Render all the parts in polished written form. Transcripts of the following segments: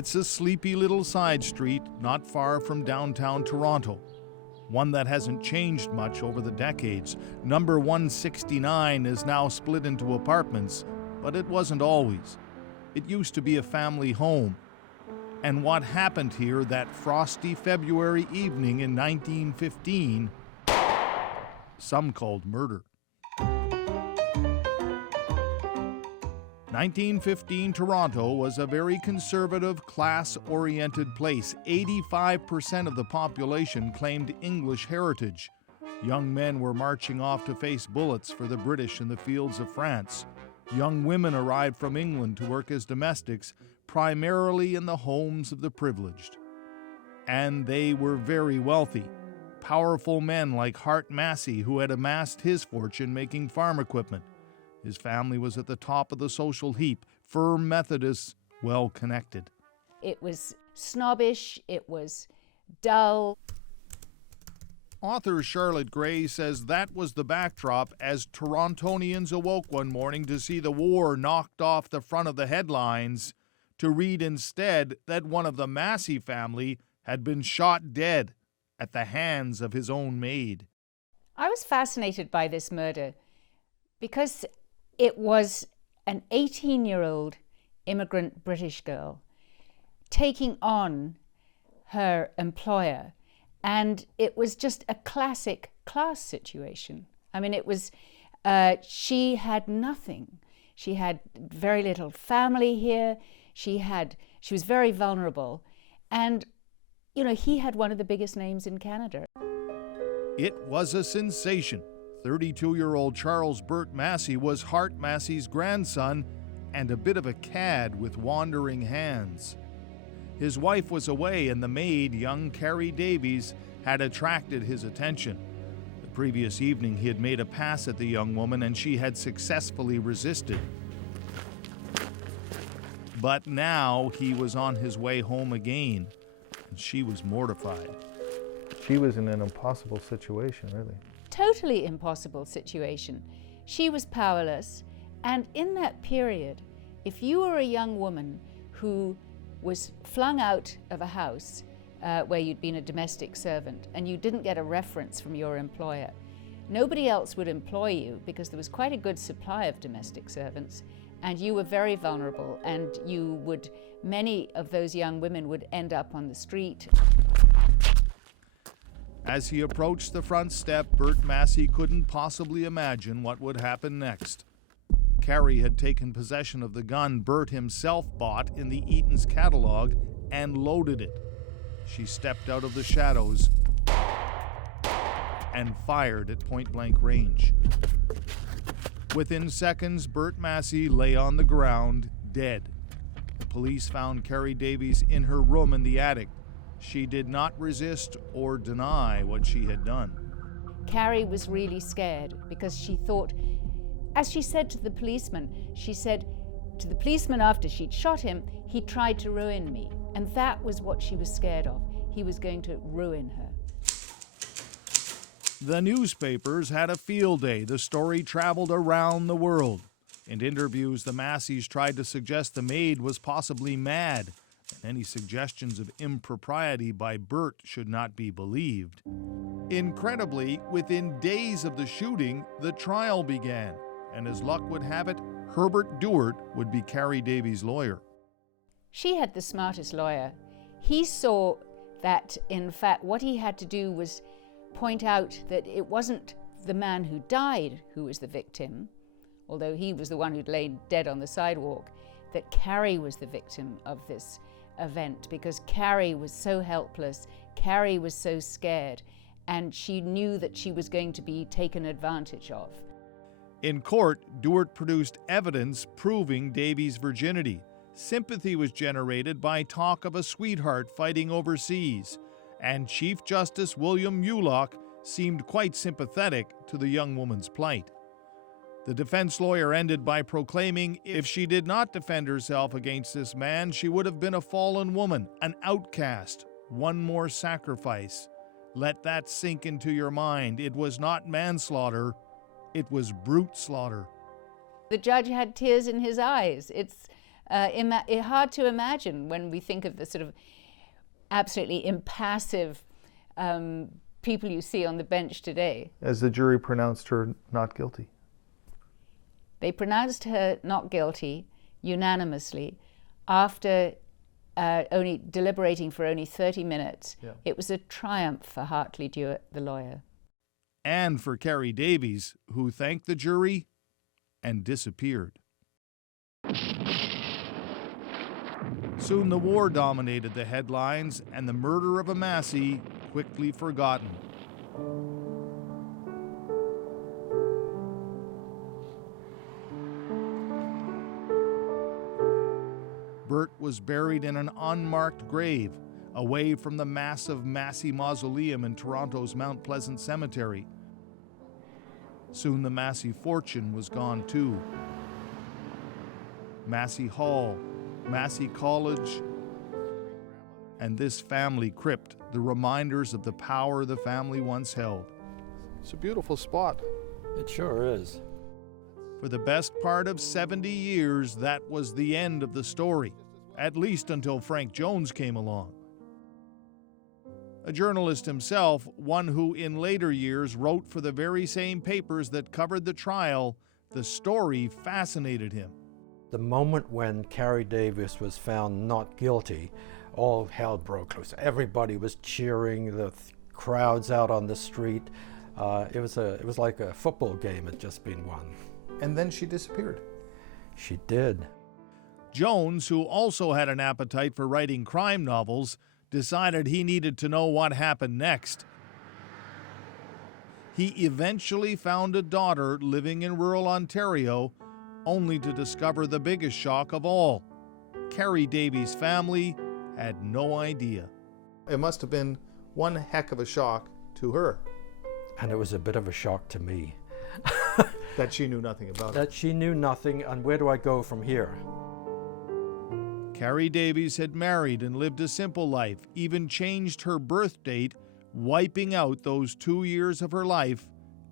It's a sleepy little side street not far from downtown Toronto, one that hasn't changed much over the decades. Number 169 is now split into apartments, but it wasn't always. It used to be a family home. And what happened here that frosty February evening in 1915, some called murder. 1915 Toronto was a very conservative, class-oriented place. 85% of the population claimed English heritage. Young men were marching off to face bullets for the British in the fields of France. Young women arrived from England to work as domestics, primarily in the homes of the privileged. And they were very wealthy. Powerful men like Massey, who had amassed his fortune making farm equipment. His family was at the top of the social heap, firm Methodists, well-connected. It was snobbish, it was dull. Author Charlotte Gray says that was the backdrop as Torontonians awoke one morning to see the war knocked off the front of the headlines, to read instead that one of the Massey family had been shot dead at the hands of his own maid. I was fascinated by this murder because it was an 18-year-old immigrant British girl taking on her employer, and it was just a classic class situation. I mean, it was, she had nothing. She had very little family here. She was very vulnerable, and you know, he had one of the biggest names in Canada. It was a sensation. 32-year-old Charles Bert Massey was Massey's grandson and a bit of a cad with wandering hands. His wife was away, and the maid, young Carrie Davies, had attracted his attention. The previous evening he had made a pass at the young woman, and she had successfully resisted. But now he was on his way home again, and she was mortified. She was in an impossible situation, really. Totally impossible situation. She was powerless, and in that period, if you were a young woman who was flung out of a house where you'd been a domestic servant and you didn't get a reference from your employer, nobody else would employ you because there was quite a good supply of domestic servants, and you were very vulnerable, and many of those young women would end up on the street. As he approached the front step, Bert Massey couldn't possibly imagine what would happen next. Carrie had taken possession of the gun Bert himself bought in the Eaton's catalog and loaded it. She stepped out of the shadows and fired at point-blank range. Within seconds, Bert Massey lay on the ground, dead. The police found Carrie Davies in her room in the attic. She did not resist or deny what she had done. Carrie was really scared because she thought, as she said to the policeman, she said to the policeman after she'd shot him, he tried to ruin me. And that was what she was scared of. He was going to ruin her. The newspapers had a field day. The story traveled around the world. In interviews, the Masseys tried to suggest the maid was possibly mad, and any suggestions of impropriety by Bert should not be believed. Incredibly, within days of the shooting, the trial began, and as luck would have it, Herbert Duart would be Carrie Davies' lawyer. She had the smartest lawyer. He saw that, in fact, what he had to do was point out that it wasn't the man who died who was the victim, although he was the one who'd laid dead on the sidewalk, that Carrie was the victim of this event, because Carrie was so helpless, Carrie was so scared, and she knew that she was going to be taken advantage of. In court, Duart produced evidence proving Davies' virginity. Sympathy was generated by talk of a sweetheart fighting overseas, and Chief Justice William Mulock seemed quite sympathetic to the young woman's plight. The defense lawyer ended by proclaiming if she did not defend herself against this man, she would have been a fallen woman, an outcast, one more sacrifice. Let that sink into your mind. It was not manslaughter, it was brute slaughter. The judge had tears in his eyes. hard to imagine when we think of the sort of absolutely impassive people you see on the bench today. As the jury pronounced her not guilty. They pronounced her not guilty unanimously after only deliberating for only 30 minutes. Yeah. It was a triumph for Hartley Dewitt, the lawyer. And for Carrie Davies, who thanked the jury and disappeared. Soon the war dominated the headlines and the murder of a Massey quickly forgotten. Bert was buried in an unmarked grave, away from the massive Massey Mausoleum in Toronto's Mount Pleasant Cemetery. Soon the Massey fortune was gone too. Massey Hall, Massey College, and this family crypt, the reminders of the power the family once held. It's a beautiful spot. It sure is. For the best part of 70 years, that was the end of the story, at least until Frank Jones came along. A journalist himself, one who in later years wrote for the very same papers that covered the trial, the story fascinated him. The moment when Carrie Davies was found not guilty, all hell broke loose. Everybody was cheering, the crowds out on the street. It was like a football game had just been won. And then she disappeared. She did. Jones, who also had an appetite for writing crime novels, decided he needed to know what happened next. He eventually found a daughter living in rural Ontario, only to discover the biggest shock of all. Carrie Davies' family had no idea. It must have been one heck of a shock to her. And it was a bit of a shock to me. That she knew nothing about it. That she knew nothing, and where do I go from here? Carrie Davies had married and lived a simple life, even changed her birth date, wiping out those 2 years of her life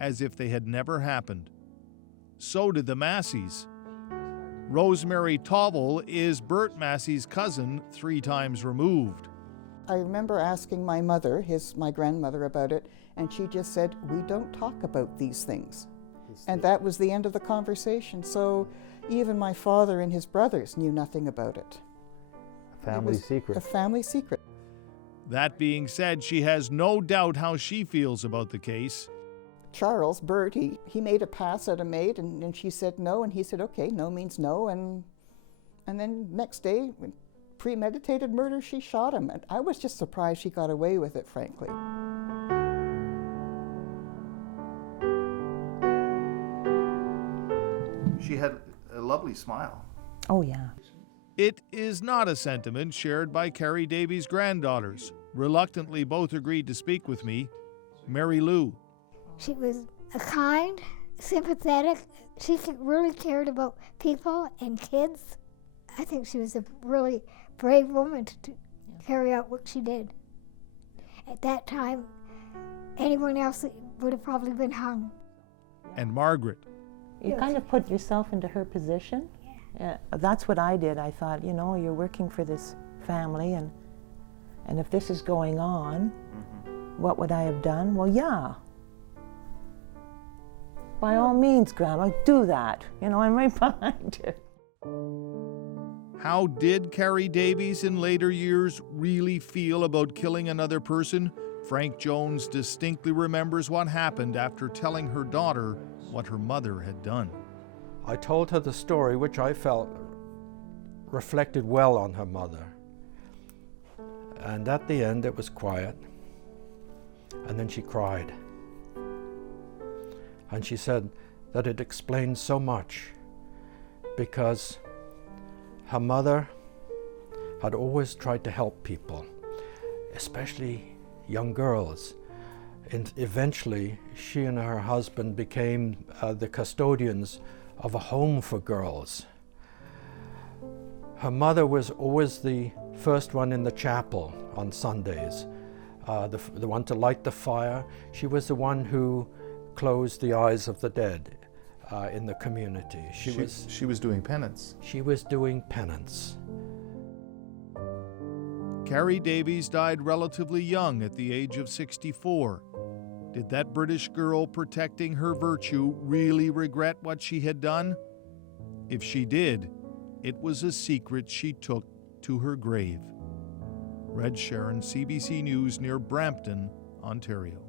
as if they had never happened. So did the Masseys. Rosemary Tovel is Bert Massey's cousin, 3 times removed. I remember asking my mother, my grandmother, about it, and she just said, "We don't talk about these things." And that was the end of the conversation. So even my father and his brothers knew nothing about it. Family secret. A family secret. That being said, she has no doubt how she feels about the case. Charles, Bert, he made a pass at a maid, and she said no, and he said, okay, no means no, and then next day, premeditated murder, she shot him. And I was just surprised she got away with it, frankly. She had a lovely smile. Oh, yeah. It is not a sentiment shared by Carrie Davies' granddaughters. Reluctantly, both agreed to speak with me. Mary Lou. She was kind, sympathetic. She really cared about people and kids. I think she was a really brave woman to carry out what she did. At that time, anyone else would have probably been hung. And Margaret. You kind of put yourself into her position. That's what I did. I thought, you know, you're working for this family, and if this is going on, what would I have done? Well, yeah. By all means, Grandma, do that. You know, I'm right behind you. How did Carrie Davies in later years really feel about killing another person? Frank Jones distinctly remembers what happened after telling her daughter what her mother had done. I told her the story, which I felt reflected well on her mother. And at the end, it was quiet. And then she cried. And she said that it explained so much, because her mother had always tried to help people, especially young girls. And eventually, she and her husband became the custodians of a home for girls. Her mother was always the first one in the chapel on Sundays, the one to light the fire. She was the one who closed the eyes of the dead in the community. She was doing penance. She was doing penance. Carrie Davies died relatively young at the age of 64. Did that British girl protecting her virtue really regret what she had done? If she did, it was a secret she took to her grave. Red Sharon, CBC News, near Brampton, Ontario.